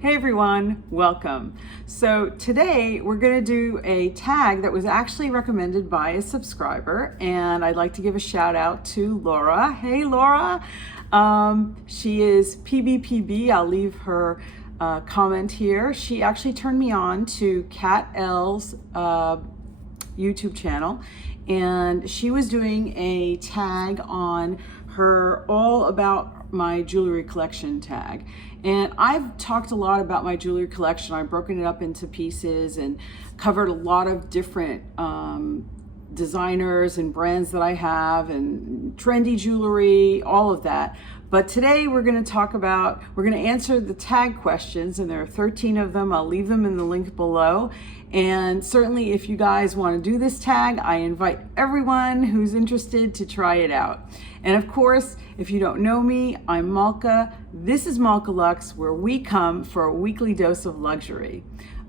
Hey everyone, welcome. So today we're going to do a tag that was actually recommended by a subscriber, and I'd like to give a shout out to Laura. Hey Laura, she is PBPB. I'll leave her comment here. She actually turned me on to Kat L's YouTube channel, and she was doing a tag on her all about my jewelry collection tag. And I've talked a lot about my jewelry collection. I've broken it up into pieces and covered a lot of different designers and brands that I have and trendy jewelry, all of that. But today we're going to answer the tag questions, and there are 13 of them. I'll leave them in the link below. And certainly if you guys want to do this tag, I invite everyone who's interested to try it out. And of course, if you don't know me, I'm Malka. This is Malka Lux, where we come for a weekly dose of luxury.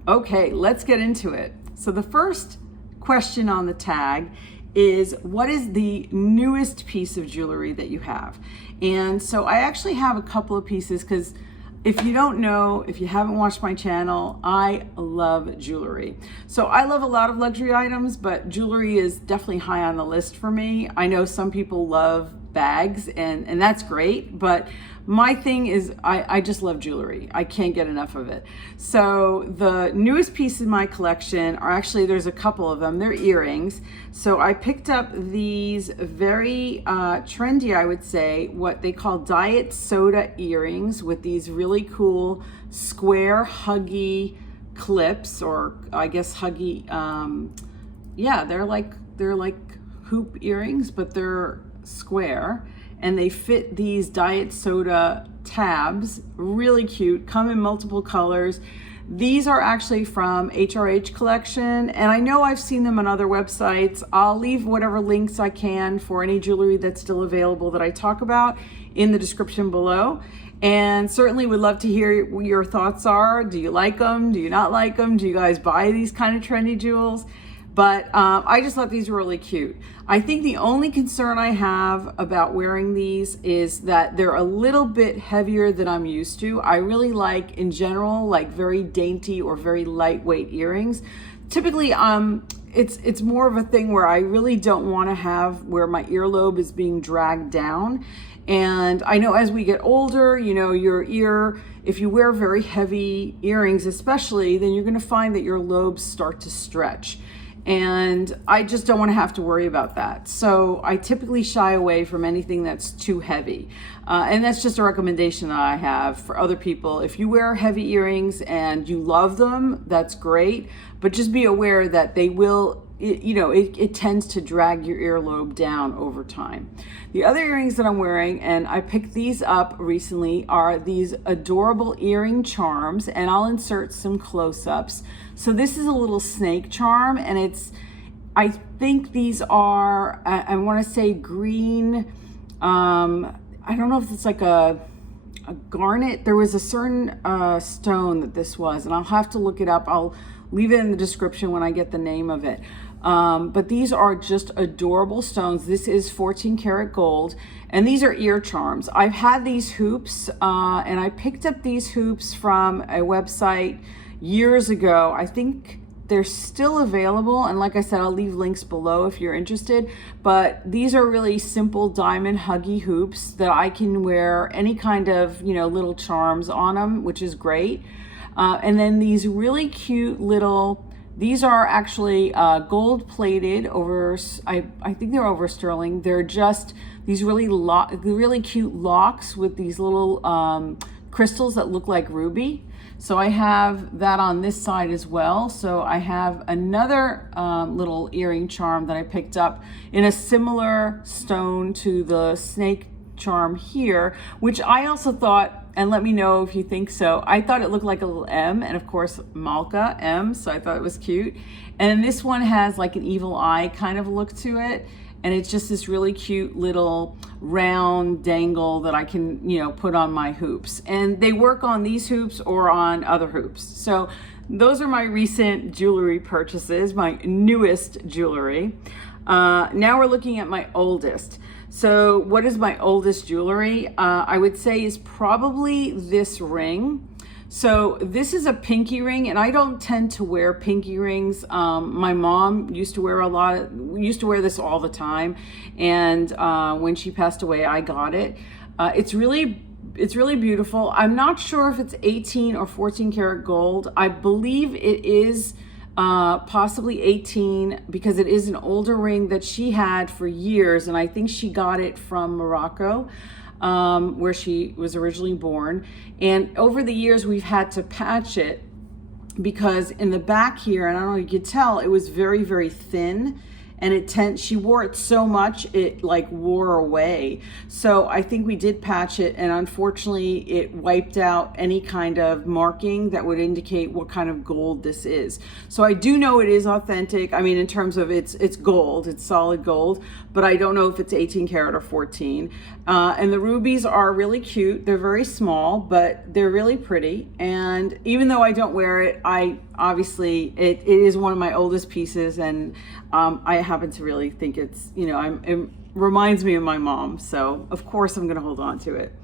Okay, let's get into it. So the first question on the tag is, what is the newest piece of jewelry that you have? And so I actually have a couple of pieces, because if you don't know, if you haven't watched my channel, I love jewelry. So I love a lot of luxury items, but jewelry is definitely high on the list for me. I know some people love bags, and that's great, but my thing is I just love jewelry. I can't get enough of it. So the newest piece in my collection are actually, there's a couple of them. They're earrings. So I picked up these very trendy, I would say, what they call diet soda earrings with these really cool square huggy clips, or I guess huggy, yeah, they're like hoop earrings, but they're square, and they fit these diet soda tabs. Really cute, come in multiple colors. These are actually from HRH collection, and I know I've seen them on other websites. I'll leave whatever links I can for any jewelry that's still available that I talk about in the description below. And certainly would love to hear what your thoughts are. Do you like them? Do you not like them? Do you guys buy these kind of trendy jewels? But I just thought these were really cute. I think the only concern I have about wearing these is that they're a little bit heavier than I'm used to. I really like, in general, like very dainty or very lightweight earrings. Typically, it's more of a thing where I really don't want to have where my earlobe is being dragged down. And I know as we get older, you know, your ear, if you wear very heavy earrings especially, then you're going to find that your lobes start to stretch. And I just don't want to have to worry about that. So I typically shy away from anything that's too heavy. And that's just a recommendation that I have for other people. If you wear heavy earrings and you love them, that's great. But just be aware that they will, it tends to drag your earlobe down over time. The other earrings that I'm wearing, and I picked these up recently, are these adorable earring charms, and I'll insert some close-ups. So this is a little snake charm, and I think these are, I want to say green, I don't know if it's like a garnet. There was a certain stone that this was, and I'll have to look it up. I'll leave it in the description when I get the name of it. But these are just adorable stones. This is 14 karat gold, and these are ear charms. I've had these hoops, and I picked up these hoops from a website years ago. I think they're still available, and like I said, I'll leave links below if you're interested. But these are really simple diamond huggy hoops that I can wear any kind of, little charms on them, which is great. And then these really cute little, these are actually gold plated over, I think they're over sterling. They're just these really cute locks with these little crystals that look like ruby. So I have that on this side as well. So I have another little earring charm that I picked up in a similar stone to the snake charm here, which I also thought, and let me know if you think so, I thought it looked like a little M, and of course Malka, M, so I thought it was cute. And this one has like an evil eye kind of look to it, and it's just this really cute little round dangle that I can, put on my hoops. And they work on these hoops or on other hoops. So those are my recent jewelry purchases, my newest jewelry. Now we're looking at my oldest. So what is my oldest jewelry? I would say is probably this ring. So this is a pinky ring, and I don't tend to wear pinky rings. My mom used to wear this all the time, and when she passed away, I got it. It's really beautiful. I'm not sure if it's 18 or 14 karat gold. I believe it is possibly 18, because it is an older ring that she had for years, and I think she got it from Morocco, where she was originally born. And over the years, we've had to patch it because in the back here, and I don't know if you could tell, it was very, very thin. And she wore it so much, it like wore away. So I think we did patch it, and unfortunately it wiped out any kind of marking that would indicate what kind of gold this is. So I do know it is authentic. I mean, in terms of it's gold, it's solid gold, but I don't know if it's 18 karat or 14. And the rubies are really cute. They're very small, but they're really pretty. And even though I don't wear it, obviously it is one of my oldest pieces, and I happen to really think it's, it reminds me of my mom, so of course I'm going to hold on to it.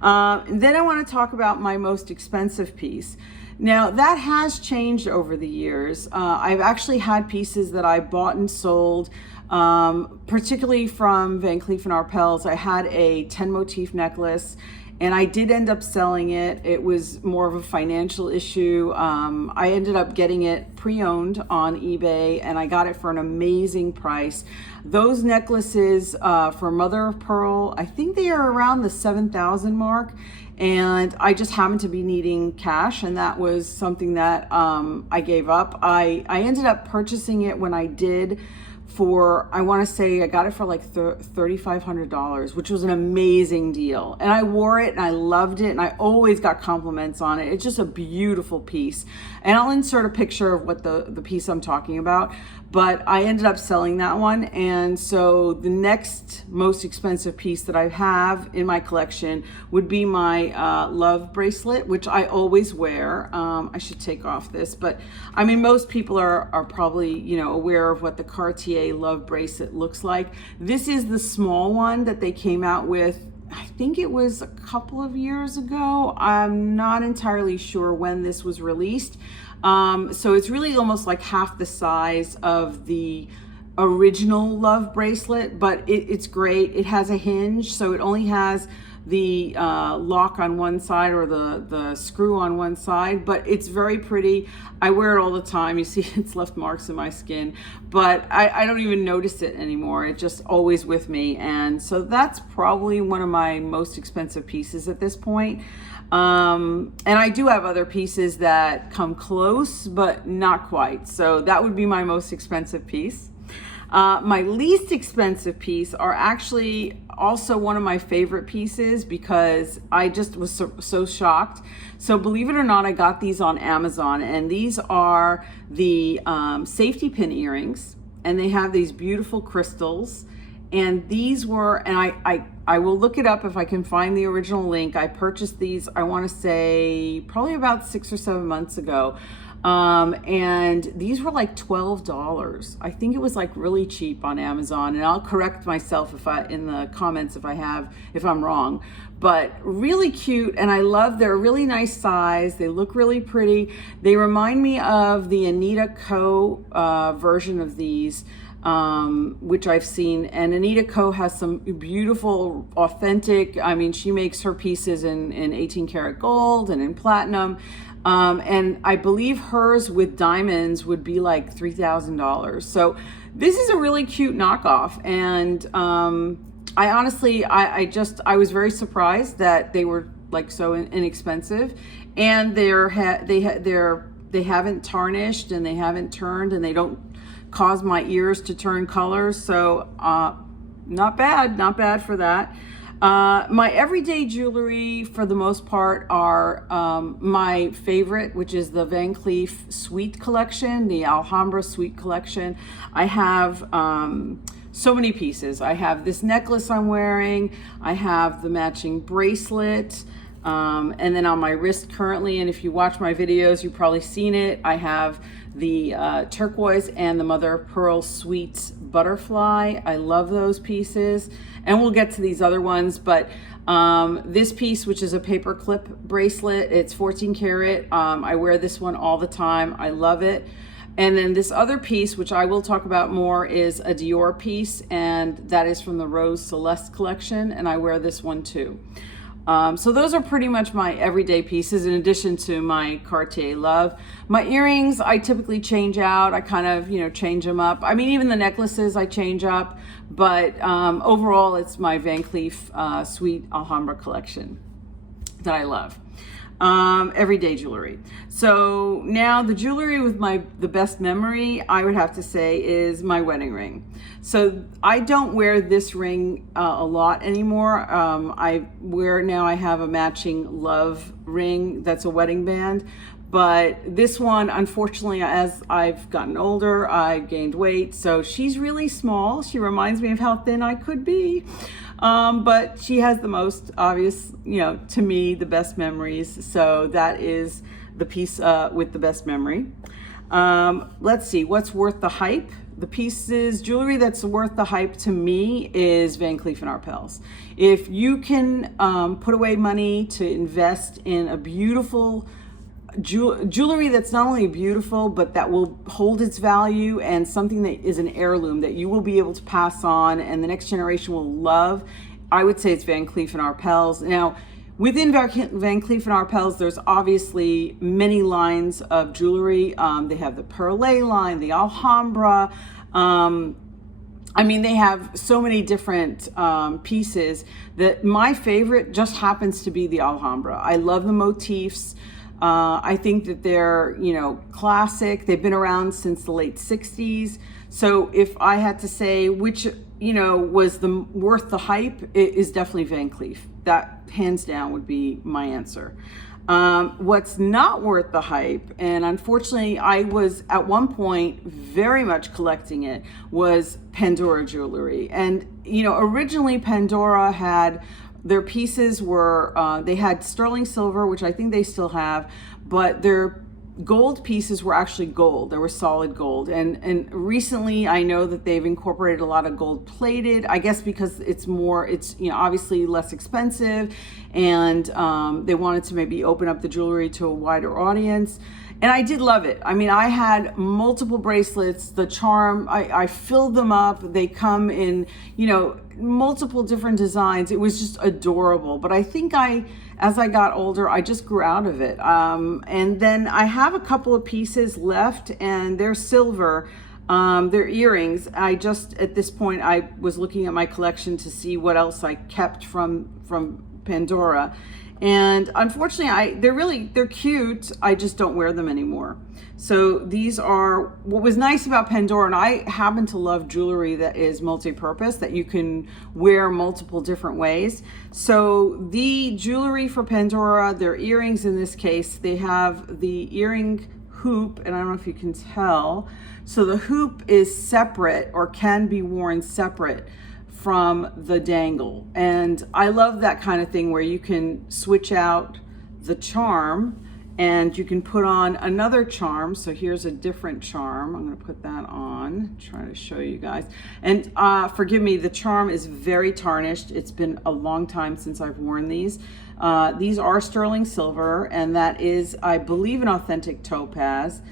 And then I want to talk about my most expensive piece. Now that has changed over the years. I've actually had pieces that I bought and sold, particularly from Van Cleef & Arpels. I had a 10 motif necklace, and I did end up selling it. It was more of a financial issue. I ended up getting it pre-owned on eBay, and I got it for an amazing price. Those necklaces for mother of pearl, I think they are around the 7,000 mark, and I just happened to be needing cash, and that was something that I gave up. I ended up purchasing it when I did for, I want to say I got it for like $3,500, which was an amazing deal. And I wore it and I loved it, and I always got compliments on it. It's just a beautiful piece. And I'll insert a picture of what the piece I'm talking about. But I ended up selling that one. And so the next most expensive piece that I have in my collection would be my love bracelet, which I always wear. I should take off this, but I mean, most people are probably, aware of what the Cartier love bracelet looks like. This is the small one that they came out with. I think it was a couple of years ago. I'm not entirely sure when this was released. So it's really almost like half the size of the original love bracelet, but it's great. It has a hinge, so it only has the lock on one side, or the screw on one side, but it's very pretty. I wear it all the time. You see it's left marks in my skin, but I don't even notice it anymore. It's just always with me. And so that's probably one of my most expensive pieces at this point. And I do have other pieces that come close, but not quite. So that would be my most expensive piece. My least expensive piece are actually also one of my favorite pieces, because I just was so shocked. So believe it or not, I got these on Amazon, and these are the safety pin earrings, and they have these beautiful crystals. And these were, and I will look it up if I can find the original link. I purchased these, I want to say probably about 6 or 7 months ago. And these were like $12. I think it was like really cheap on Amazon, and I'll correct myself in the comments if I'm wrong. But really cute, and I love, they're a really nice size. They look really pretty. They remind me of the Anita Co version of these, which I've seen. And Anita Co has some beautiful, authentic, I mean, she makes her pieces in 18 karat gold and in platinum. And I believe hers with diamonds would be like $3,000. So this is a really cute knockoff. And I honestly, I was very surprised that they were like so inexpensive, and they haven't tarnished, and they haven't turned, and they don't cause my ears to turn colors. So not bad for that. My everyday jewelry, for the most part, are my favorite, which is the Van Cleef Suite collection, the Alhambra Suite collection. I have so many pieces. I have this necklace I'm wearing. I have the matching bracelet. And then on my wrist currently, and if you watch my videos, you've probably seen it, I have the turquoise and the mother of pearl sweet butterfly. I love those pieces. And we'll get to these other ones, but this piece, which is a paper clip bracelet, it's 14 karat. I wear this one all the time. I love it. And then this other piece, which I will talk about more, is a Dior piece, and that is from the Rose Celeste collection, and I wear this one too. So those are pretty much my everyday pieces, in addition to my Cartier Love. My earrings, I typically change out. I kind of, change them up. I mean, even the necklaces I change up, but overall, it's my Van Cleef Sweet Alhambra collection that I love. Everyday jewelry. So now the jewelry with the best memory, I would have to say, is my wedding ring. So I don't wear this ring a lot anymore. I have a matching Love ring that's a wedding band. But this one, unfortunately, as I've gotten older, I gained weight. So she's really small. She reminds me of how thin I could be. But she has the most obvious, to me, the best memories. So that is the piece with the best memory. Let's see, what's worth the hype? The jewelry that's worth the hype to me is Van Cleef & Arpels. If you can put away money to invest in a beautiful jewelry that's not only beautiful, but that will hold its value, and something that is an heirloom that you will be able to pass on and the next generation will love, I would say it's Van Cleef & Arpels. Now, within Van Cleef & Arpels, there's obviously many lines of jewelry. They have the Perlé line, the Alhambra. I mean, they have so many different pieces that my favorite just happens to be the Alhambra. I love the motifs. I think that they're, classic. They've been around since the late 60s. So if I had to say which, was worth the hype, it is definitely Van Cleef. That hands down would be my answer. What's not worth the hype, and unfortunately I was at one point very much collecting it, was Pandora jewelry. And, originally Pandora had, their pieces were, they had sterling silver, which I think they still have, but their gold pieces were actually gold. They were solid gold. And recently I know that they've incorporated a lot of gold plated, I guess because it's obviously less expensive, and they wanted to maybe open up the jewelry to a wider audience. And I did love it. I mean, I had multiple bracelets, the charm, I filled them up. They come in, multiple different designs. It was just adorable. But I think as I got older, I just grew out of it. And then I have a couple of pieces left, and they're silver. They're earrings. At this point, I was looking at my collection to see what else I kept from Pandora. And unfortunately, they're cute. I just don't wear them anymore. So these are, what was nice about Pandora, and I happen to love jewelry that is multi-purpose, that you can wear multiple different ways. So the jewelry for Pandora, their earrings in this case, they have the earring hoop, and I don't know if you can tell. So the hoop is separate, or can be worn separate from the dangle. And I love that kind of thing where you can switch out the charm and you can put on another charm. So here's a different charm. I'm gonna put that on, try to show you guys. And forgive me, the charm is very tarnished. It's been a long time since I've worn these. These are sterling silver, and that is, I believe, an authentic topaz.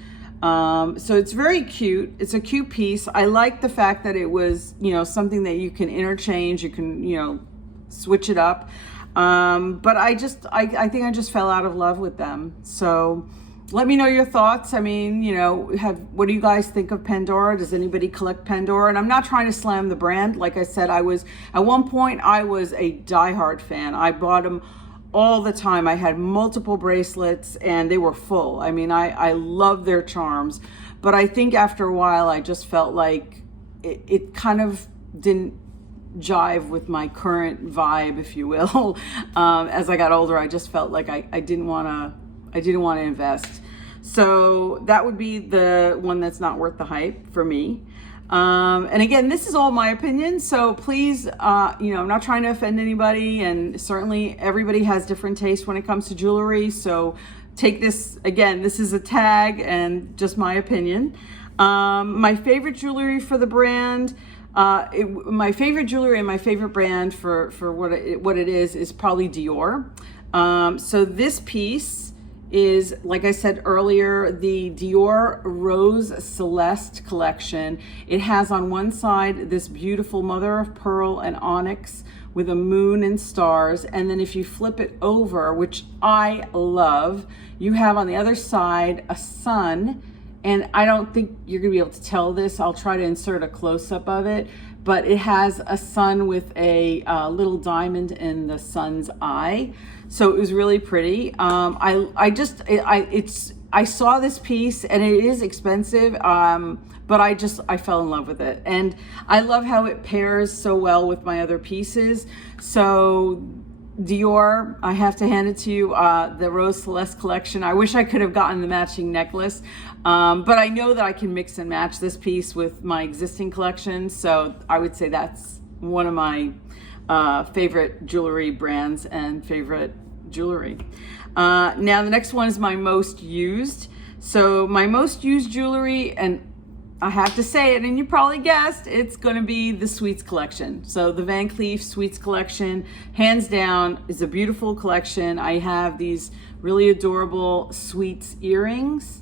So it's very cute. It's a cute piece. I like the fact that it was, something that you can interchange, you can, switch it up. But I think I just fell out of love with them. So let me know your thoughts. I mean, what do you guys think of Pandora? Does anybody collect Pandora? And I'm not trying to slam the brand. Like I said, at one point I was a diehard fan. I bought them all the time. I had multiple bracelets and they were full. I mean, I love their charms, but I think after a while I just felt like it kind of didn't jive with my current vibe, if you will. As I got older, I just felt like I didn't want to invest. So that would be the one that's not worth the hype for me. And again, this is all my opinion, so please, I'm not trying to offend anybody, and certainly everybody has different tastes when it comes to jewelry, so take this, again, this is a tag and just my opinion. My favorite jewelry for the brand, my favorite jewelry and my favorite brand for what it is probably Dior. So this piece is, like I said earlier, the Dior Rose Celeste collection. It has on one side this beautiful mother of pearl and onyx with a moon and stars, and then if you flip it over, which I love, you have on the other side a sun. And I don't think you're gonna be able to tell this. I'll try to insert a close-up of it, but it has a sun with a little diamond in the sun's eye. So it was really pretty. I saw this piece and it is expensive, but I fell in love with it. And I love how it pairs so well with my other pieces. So Dior, I have to hand it to you, the Rose Celeste collection. I wish I could have gotten the matching necklace, but I know that I can mix and match this piece with my existing collection. So I would say that's one of my favorite jewelry brands and favorite jewelry. Now the next one is my most used. So my most used jewelry, and I have to say it, and you probably guessed, it's gonna be the Sweets collection. So the Van Cleef Sweets collection, hands down, is a beautiful collection. I have these really adorable Sweets earrings.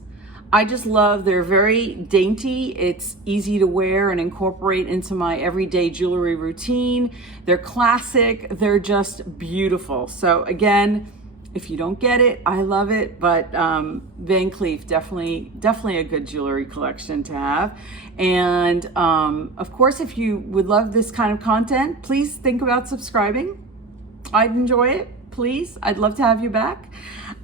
I just love, they're very dainty. It's easy to wear and incorporate into my everyday jewelry routine. They're classic, they're just beautiful. So again, if you don't get it, I love it, but Van Cleef, definitely a good jewelry collection to have. And of course, if you would love this kind of content, please think about subscribing. I'd enjoy it, please. I'd love to have you back.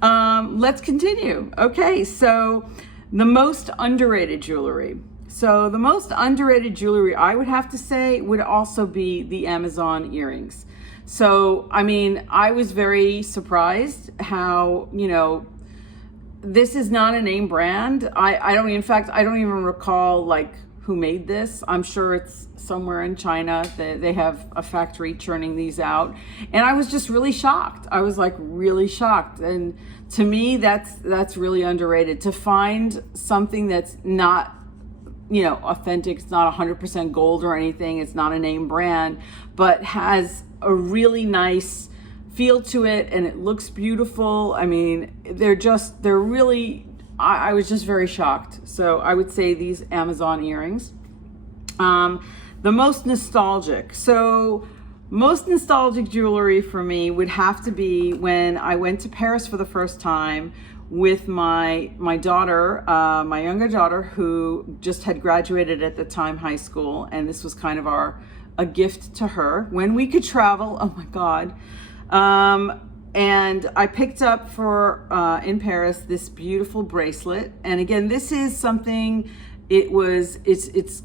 Let's continue. Okay, so the most underrated jewelry. So the most underrated jewelry, I would have to say, would also be the Amazon earrings. So, I mean, I was very surprised how, this is not a name brand. I don't even recall like who made this. I'm sure it's somewhere in China. They have a factory churning these out. And I was just really shocked. I was like really shocked. And to me, that's really underrated. To find something that's not, authentic, it's not 100% gold or anything, it's not a name brand, but has a really nice feel to it and it looks beautiful. I mean, they're really, I was just very shocked. So I would say these Amazon earrings. The most nostalgic. So most nostalgic jewelry for me would have to be when I went to Paris for the first time with my daughter, my younger daughter, who just had graduated at the time high school, and this was kind of a gift to her when we could travel. Oh my God. And I picked up in Paris this beautiful bracelet. And again, this is something, it's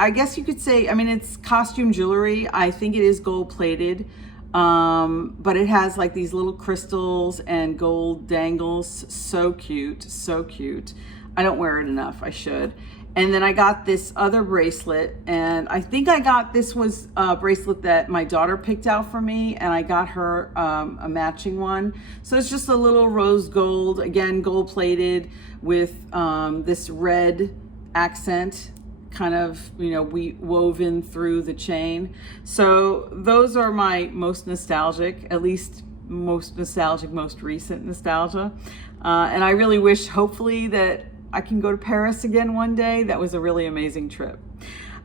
I guess you could say, I mean, it's costume jewelry. I think it is gold plated. But it has like these little crystals and gold dangles. So cute, so cute. I don't wear it enough, I should. And then I got this other bracelet, and I think this was a bracelet that my daughter picked out for me, and I got her a matching one. So it's just a little rose gold, again, gold plated with this red accent kind of, woven through the chain. So those are my most nostalgic, at least most nostalgic, most recent nostalgia. And I really wish, hopefully, that I can go to Paris again one day. That was a really amazing trip.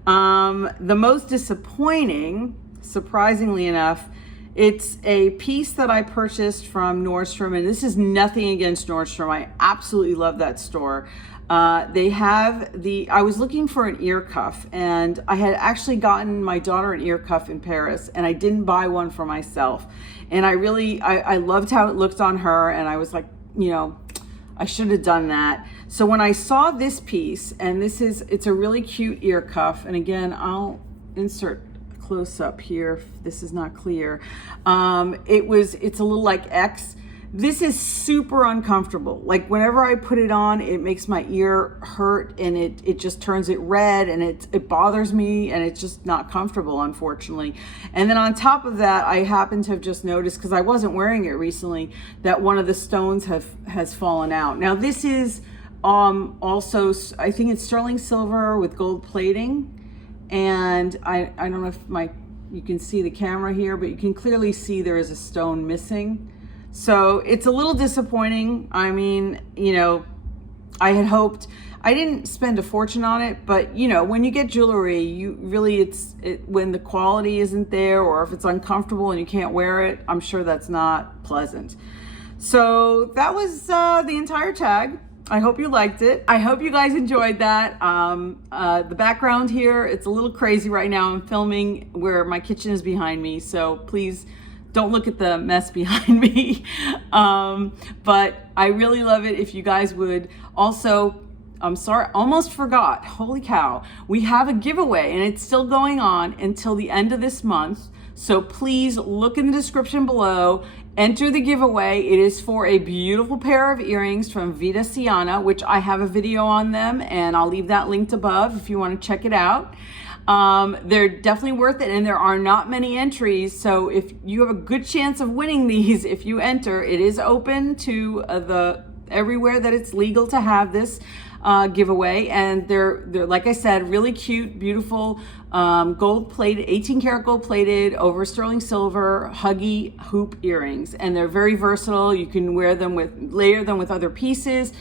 The most disappointing, surprisingly enough, it's a piece that I purchased from Nordstrom, and this is nothing against Nordstrom. I absolutely love that store. They have I was looking for an ear cuff, and I had actually gotten my daughter an ear cuff in Paris, and I didn't buy one for myself. And I loved how it looked on her, and I was like, I should have done that. So when I saw this piece, and it's a really cute ear cuff, and again, I'll insert close up here if this is not clear. It's a little like X. This is super uncomfortable. Like whenever I put it on, it makes my ear hurt, and it just turns it red, and it bothers me, and it's just not comfortable, unfortunately. And then on top of that, I happen to have just noticed, because I wasn't wearing it recently, that one of the stones has fallen out. Now this is also, I think it's sterling silver with gold plating, and I don't know if you can see the camera here, but you can clearly see there is a stone missing. So it's a little disappointing. I mean, you know, I had hoped, I didn't spend a fortune on it, but you know, when you get jewelry, you really, when the quality isn't there, or if it's uncomfortable and you can't wear it, I'm sure that's not pleasant. So that was the entire tag. I hope you liked it. I hope you guys enjoyed that. The background here, it's a little crazy right now. I'm filming where my kitchen is behind me, so please don't look at the mess behind me. But I really love it if you guys would also, I'm sorry, almost forgot, holy cow. We have a giveaway and it's still going on until the end of this month. So please look in the description below, enter the giveaway. It is for a beautiful pair of earrings from Vida, Ciana, which I have a video on them, and I'll leave that linked above if you want to check it out. They're definitely worth it, and there are not many entries, so if you have a good chance of winning these, if you enter, it is open to everywhere that it's legal to have this giveaway. And they're like I said, really cute, beautiful, gold plated, 18 karat gold plated over sterling silver huggy hoop earrings, and they're very versatile. You can wear them layer them with other pieces.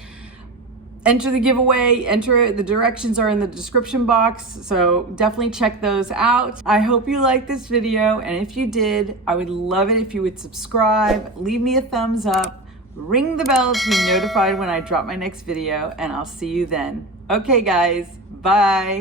Enter the giveaway, enter it. The directions are in the description box, so definitely check those out. I hope you liked this video, and if you did, I would love it if you would subscribe, leave me a thumbs up, ring the bell to be notified when I drop my next video, and I'll see you then. Okay guys, bye.